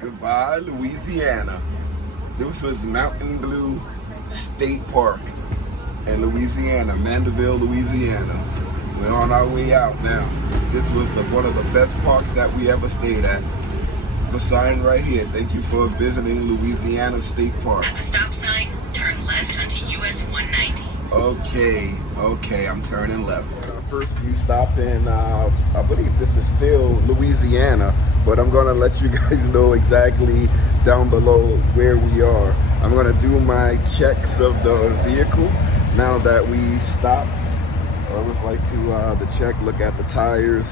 Goodbye, Louisiana. This was Mountain Blue State Park in Louisiana, Mandeville, Louisiana. We're on our way out now. This was one of the best parks that we ever stayed at. It's a sign right here. Thank you for visiting Louisiana State Park. At the stop sign, turn left onto US 190. Okay, I'm turning left. Our first few stop in, I believe this is still Louisiana, but I'm gonna let you guys know exactly down below where we are. I'm gonna do my checks of the vehicle now that we stopped. I always like to check, look at the tires,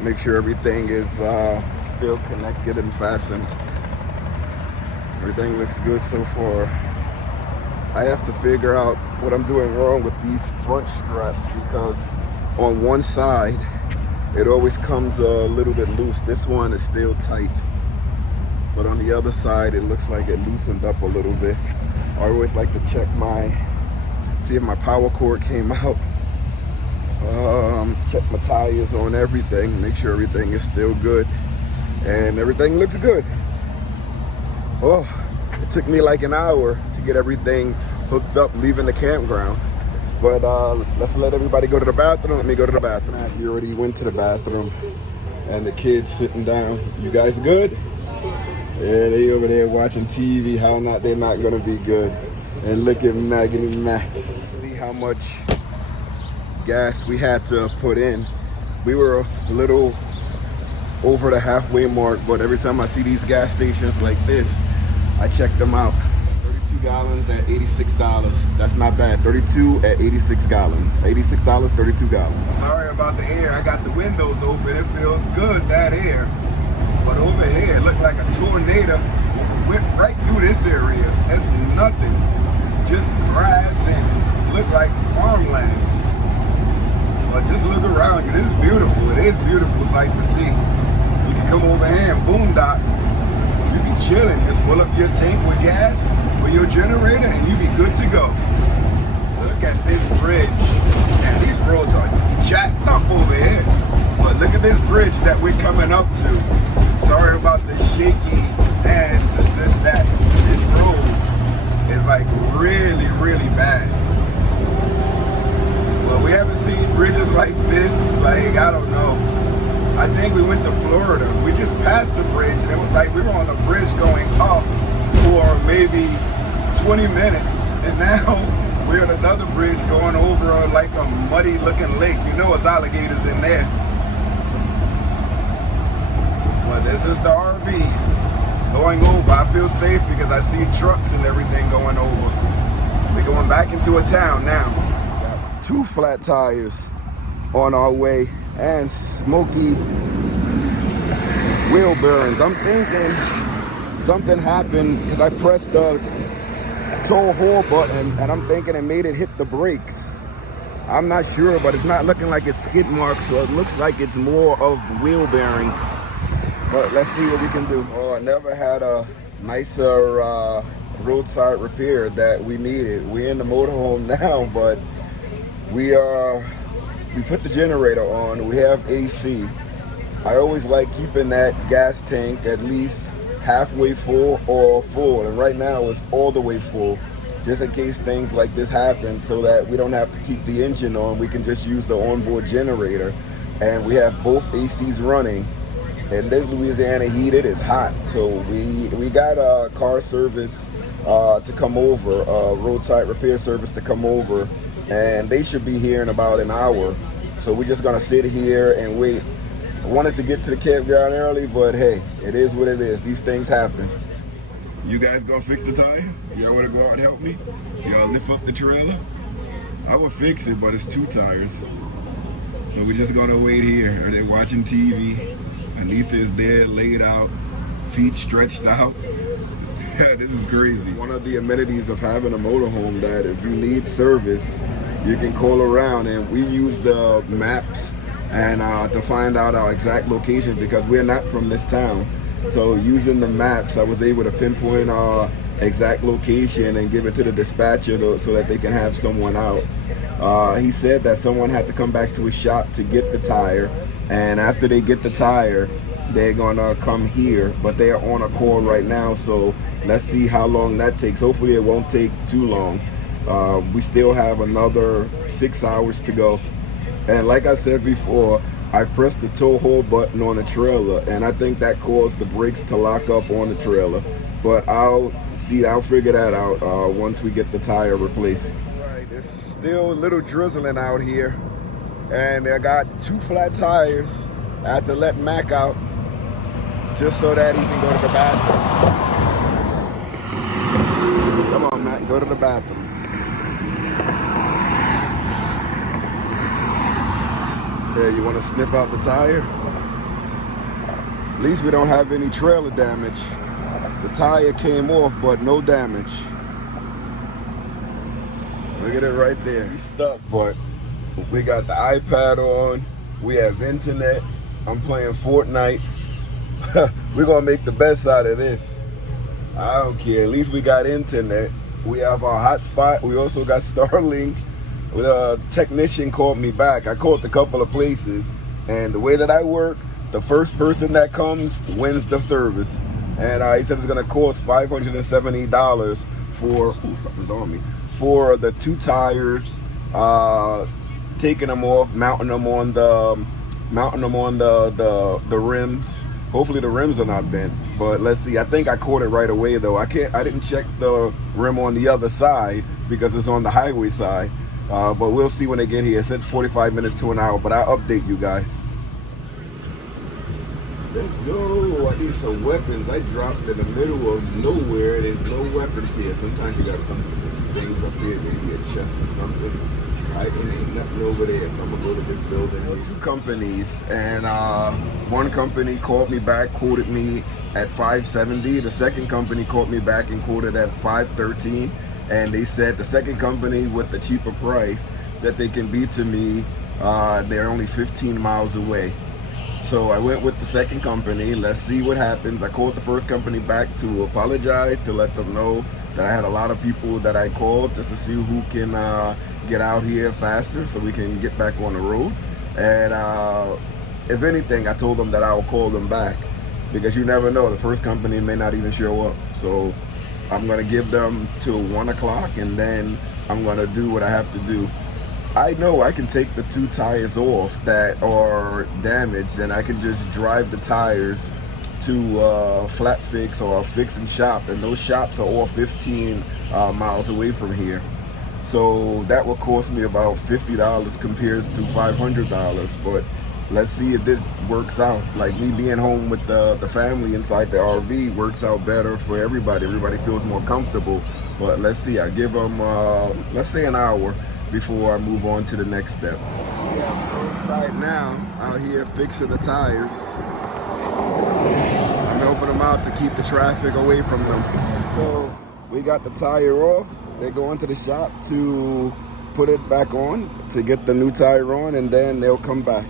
make sure everything is still connected and fastened. Everything looks good so far. I have to figure out what I'm doing wrong with these front straps, because on one side it always comes a little bit loose. This one is still tight, but on the other side it looks like it loosened up a little bit. I always like to check see if my power cord came out. Check my tires on everything, make sure everything is still good, and everything looks good. Oh, it took me like an hour to get everything hooked up leaving the campground, but let's let everybody go to the bathroom. Let me go to the bathroom. We already went to the bathroom and the kids sitting down. You guys good? Yeah, they over there watching TV. How not? They're not gonna be good. And look at Maggie Mac. See how much gas we had to put in. We were a little over the halfway mark, but every time I see these gas stations like this, I check them out. 32 gallons at $86. That's not bad. 32 at 86 gallons. $86, 32 gallons. Sorry about the air. I got the windows open. It feels good, that air. But over here, it looked like a tornado went right through this area. That's nothing. Just grass and look like farmland. But just look around you. This is beautiful. It is a beautiful sight to see. You can come over here and boondock. You be chilling. Just fill up your tank with gas for your generator and you be good to go. Look at this bridge. Man, these roads are jacked up over here. But look at this bridge that we're coming up to. Sorry about the shaky hands. It's this, that. This road is like really, really bad. Well, we haven't seen bridges like this, like, I don't know. I think we went to Florida. We just passed the bridge and it was like we were on the bridge going up for maybe 20 minutes. And now we're at another bridge going over like a muddy looking lake. You know there's alligators in there. Well, this is the RV going over. I feel safe because I see trucks and everything going over. We're going back into a town now. Got 2 flat tires on our way and smoky wheel bearings. I'm thinking something happened because I pressed the tow haul button and I'm thinking it made it hit the brakes. I'm not sure, but it's not looking like it's skid marks, so it looks like it's more of wheel bearings. But let's see what we can do. Oh, I never had a nicer roadside repair that we needed. We're in the motorhome now, but we put the generator on. We have AC. I always like keeping that gas tank at least halfway full or full, and right now it's all the way full, just in case things like this happen, so that we don't have to keep the engine on. We can just use the onboard generator, and we have both ACs running. And this Louisiana heat, it is hot, so we got a car service to come over, a roadside repair service to come over, and they should be here in about an hour. So we're just gonna sit here and wait. I wanted to get to the campground early, but hey, it is what it is. These things happen. You guys gonna fix the tire? Y'all wanna go out and help me? Y'all lift up the trailer? I would fix it, but it's 2 tires. So we're just gonna wait here. Are they watching TV? Anita is there, laid out, feet stretched out. Yeah, this is crazy. One of the amenities of having a motorhome, that if you need service, you can call around, and we use the maps and to find out our exact location, because we're not from this town. So using the maps, I was able to pinpoint our exact location and give it to the dispatcher so that they can have someone out. He said that someone had to come back to his shop to get the tire, and after they get the tire, they're gonna come here, but they are on a call right now, so let's see how long that takes. Hopefully it won't take too long. We still have another 6 hours to go. And like I said before, I pressed the tow haul button on the trailer, and I think that caused the brakes to lock up on the trailer. But I'll figure that out once we get the tire replaced. Right, it's still a little drizzling out here, and I got 2 flat tires. I had to let Mac out just so that he can go to the bathroom. Come on, Mac, go to the bathroom. Yeah, you want to sniff out the tire? At least we don't have any trailer damage. The tire came off, but no damage. Look at it right there. We stuck, but we got the iPad on. We have internet. I'm playing Fortnite. We're gonna make the best out of this. I don't care. At least we got internet. We have our hotspot. We also got Starlink. The technician called me back. I called a couple of places, and the way that I work, the first person that comes wins the service. And he said it's gonna cost $570 for something's on me, for the 2 tires, taking them off, mounting them on the rims. Hopefully the rims are not bent, but let's see. I think I caught it right away though. I didn't check the rim on the other side because it's on the highway side. But we'll see when they get here. It said 45 minutes to an hour, but I'll update you guys. Let's go. I need some weapons. I dropped in the middle of nowhere. There's no weapons here. Sometimes you got some things up here, maybe a chest or something. Ain't nothing over there, so I'm gonna go to this building. 2 companies, and one company called me back, quoted me at $570. The second company called me back and quoted at $513. And they said the second company with the cheaper price said they can be to me, they're only 15 miles away. So I went with the second company. Let's see what happens. I called the first company back to apologize, to let them know that I had a lot of people that I called just to see who can get out here faster so we can get back on the road. And if anything, I told them that I will call them back, because you never know, the first company may not even show up. So I'm gonna give them till 1 o'clock, and then I'm gonna do what I have to do. I know I can take the 2 tires off that are damaged, and I can just drive the tires to Flat Fix or Fix and Shop, and those shops are all 15 miles away from here. So that will cost me about $50 compared to $500, but let's see if this works out. Like me being home with the family inside the RV works out better for everybody. Everybody feels more comfortable. But let's see, I give them, let's say an hour before I move on to the next step. Yeah, Roadside now, out here fixing the tires. I'm helping them out to keep the traffic away from them. So we got the tire off. They go into the shop to put it back on, to get the new tire on, and then they'll come back.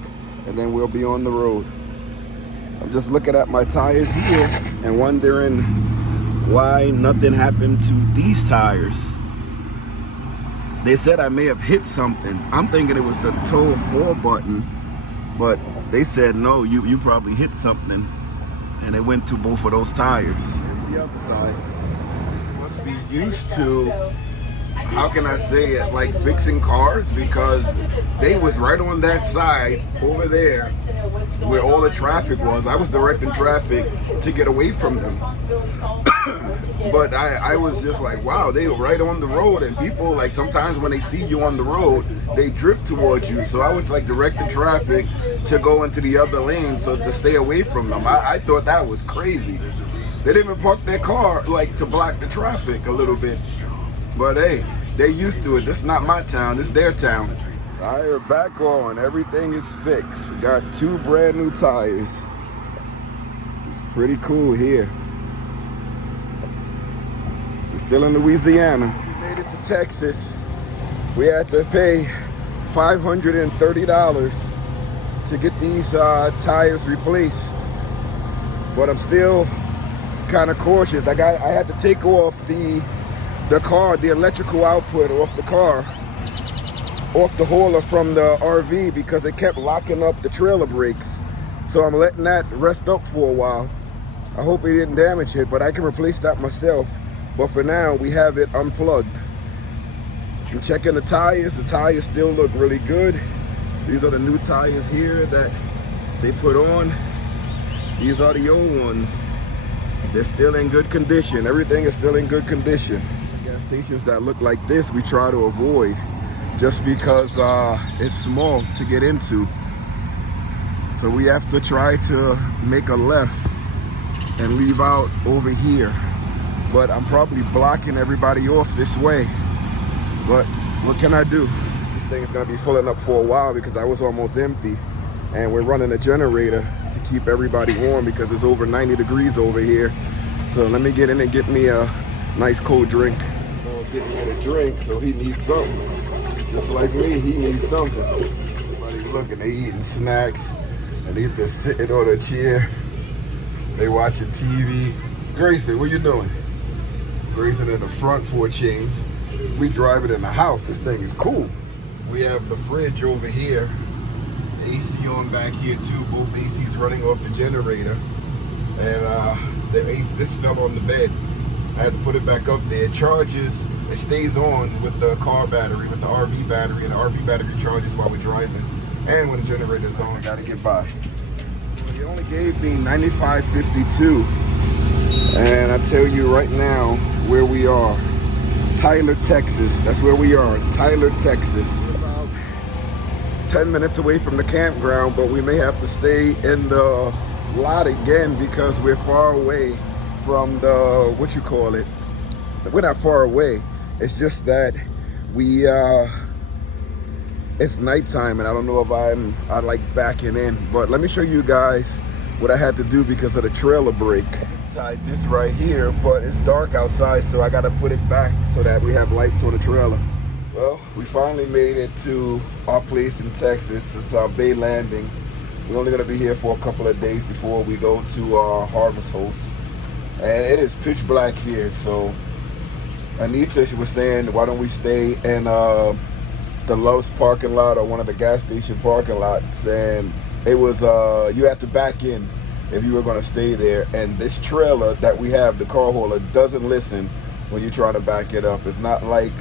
And then we'll be on the road. I'm just looking at my tires here and wondering why nothing happened to these tires. They said I may have hit something. I'm thinking it was the tow haul button, but they said no, you probably hit something, and it went to both of those tires. Here's the other side. Must be used to, how can I say it, like fixing cars, because they was right on that side over there where all the traffic was. I was directing traffic to get away from them. But I was just like, wow, they were right on the road, and people, like, sometimes when they see you on the road, they drift towards you. So I was like directing traffic to go into the other lane, so to stay away from them. I thought that was crazy. They didn't even park their car like to block the traffic a little bit. But hey, they're used to it. This is not my town, this is their town. Tire back on, everything is fixed. We got 2 brand new tires. It's pretty cool here. We're still in Louisiana. We made it to Texas. We had to pay $530 to get these tires replaced. But I'm still kind of cautious. I had to take off the car, the electrical output off the car, off the hauler from the RV, because it kept locking up the trailer brakes. So I'm letting that rest up for a while. I hope it didn't damage it, but I can replace that myself. But for now, we have it unplugged. I'm checking the tires. The tires still look really good. These are the new tires here that they put on. These are the old ones. They're still in good condition. Everything is still in good condition. Gas stations that look like this, we try to avoid just because it's small to get into. So we have to try to make a left and leave out over here. But I'm probably blocking everybody off this way. But what can I do? This thing is gonna be filling up for a while because I was almost empty. And we're running a generator to keep everybody warm because it's over 90 degrees over here. So let me get in and get me a nice cold drink. Getting him a drink, so he needs something. Just like me, he needs something. Everybody looking, they eating snacks. And they just sitting on a chair. They watching TV. Grayson, what you doing? Grayson in the front for a change. We drive it in the house. This thing is cool. We have the fridge over here. The AC on back here too. Both ACs running off the generator. And this fell on the bed. I had to put it back up there. It charges, it stays on with the car battery, with the RV battery, and the RV battery charges while we're driving. And when the generator's on, I gotta get by. Well, he only gave me 95.52. And I tell you right now where we are. Tyler, Texas. That's where we are. Tyler, Texas. About 10 minutes away from the campground, but we may have to stay in the lot again because we're far away from the, what you call it. We're not far away. It's just that we, it's nighttime and I don't know if I like backing in. But let me show you guys what I had to do because of the trailer brake. Tied this right here, but it's dark outside, so I gotta put it back so that we have lights on the trailer. Well, we finally made it to our place in Texas. It's our Bay Landing. We're only gonna be here for a couple of days before we go to our harvest host. And it is pitch black here, so Anita was saying, why don't we stay in the Love's parking lot or one of the gas station parking lots, and it was, you had to back in if you were gonna stay there. And this trailer that we have, the car hauler, doesn't listen when you try to back it up. It's not like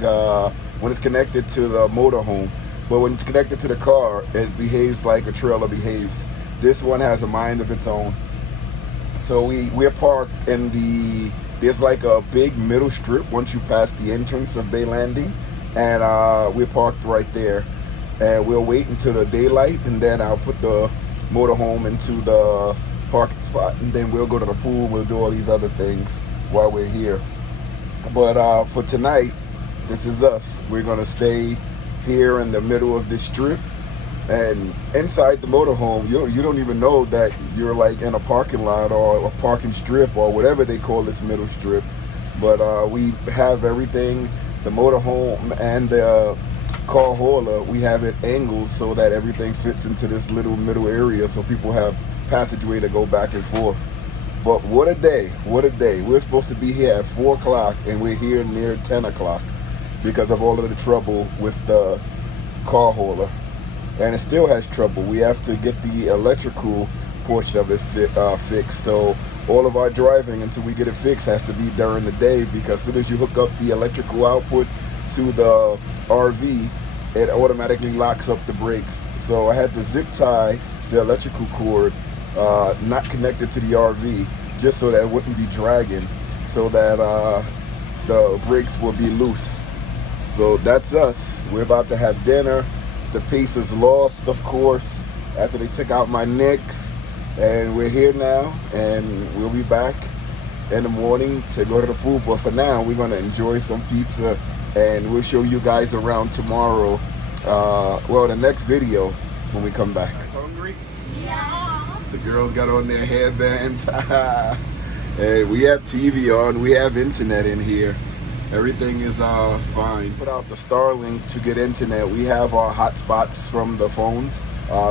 when it's connected to the motorhome, but when it's connected to the car, it behaves like a trailer behaves. This one has a mind of its own. So we're parked in there's like a big middle strip once you pass the entrance of Bay Landing, and we're parked right there. And we'll wait until the daylight, and then I'll put the motorhome into the parking spot, and then we'll go to the pool. We'll do all these other things while we're here. But for tonight, this is us. We're gonna stay here in the middle of this strip, and inside the motorhome, you don't even know that you're like in a parking lot or a parking strip or whatever they call this middle strip. But we have everything, the motorhome and the car hauler, we have it angled so that everything fits into this little middle area, so people have passageway to go back and forth. But what a day, what a day. We're supposed to be here at 4 o'clock and we're here near 10 o'clock because of all of the trouble with the car hauler. And it still has trouble. We have to get the electrical portion of it fixed. So all of our driving until we get it fixed has to be during the day, because as soon as you hook up the electrical output to the RV, it automatically locks up the brakes. So I had to zip tie the electrical cord not connected to the RV, just so that it wouldn't be dragging, so that the brakes will be loose. So that's us. We're about to have dinner. The pace is lost, of course, after they took out my nicks. And we're here now, and we'll be back in the morning to go to the pool. But for now, we're gonna enjoy some pizza, and we'll show you guys around tomorrow. Well, the next video when we come back. Hungry? Yeah. The girls got on their headbands. Hey, we have TV on, we have internet in here. Everything is fine. Put out the Starlink to get internet. We have our hotspots from the phones.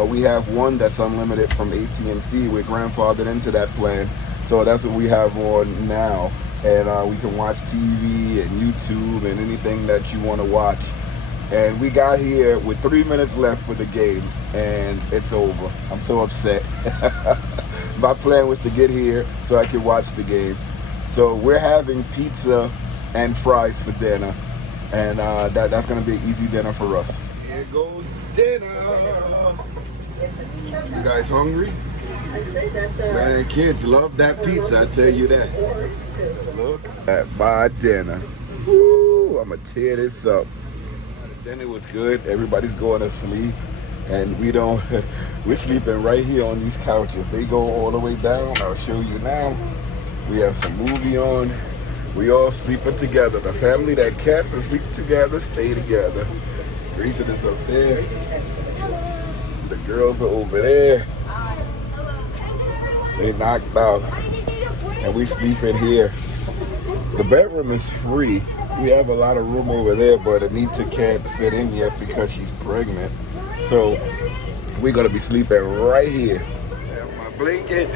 We have one that's unlimited from AT&T. We're grandfathered into that plan. So that's what we have on now. And we can watch TV and YouTube and anything that you want to watch. And we got here with 3 minutes left for the game, and it's over. I'm so upset. My plan was to get here so I could watch the game. So we're having pizza and fries for dinner, and that's gonna be an easy dinner for us. Here goes dinner. You guys hungry? Man, kids love that pizza, I tell you that. Look at my dinner. Woo, I'm gonna tear this up. The dinner was good. Everybody's going to sleep, and we're sleeping right here on these couches. They go all the way down. I'll show you now. We have some movie on. We all sleeping together. The family that cats are sleep together, stay together. Grayson is up there. The girls are over there. They knocked out, and we sleep in here. The bedroom is free. We have a lot of room over there, but Anita can't fit in yet because she's pregnant. So we're gonna be sleeping right here. I have my blanket.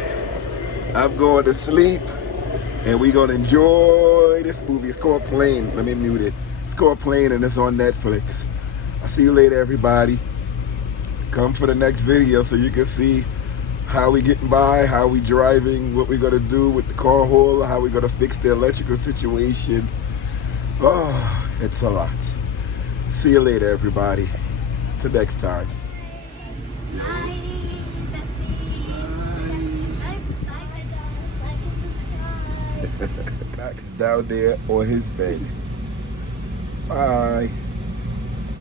I'm going to sleep, and we're gonna enjoy this movie. It's called Plane. Let me mute it. It's called Plane, and it's on Netflix. I'll see you later, everybody. Come for the next video so you can see how we getting by, how we driving, what we're gonna do with the car hauler, how we're gonna fix the electrical situation. Oh, it's a lot. See you later, everybody. Till next time. Max is down there on his bed. Bye.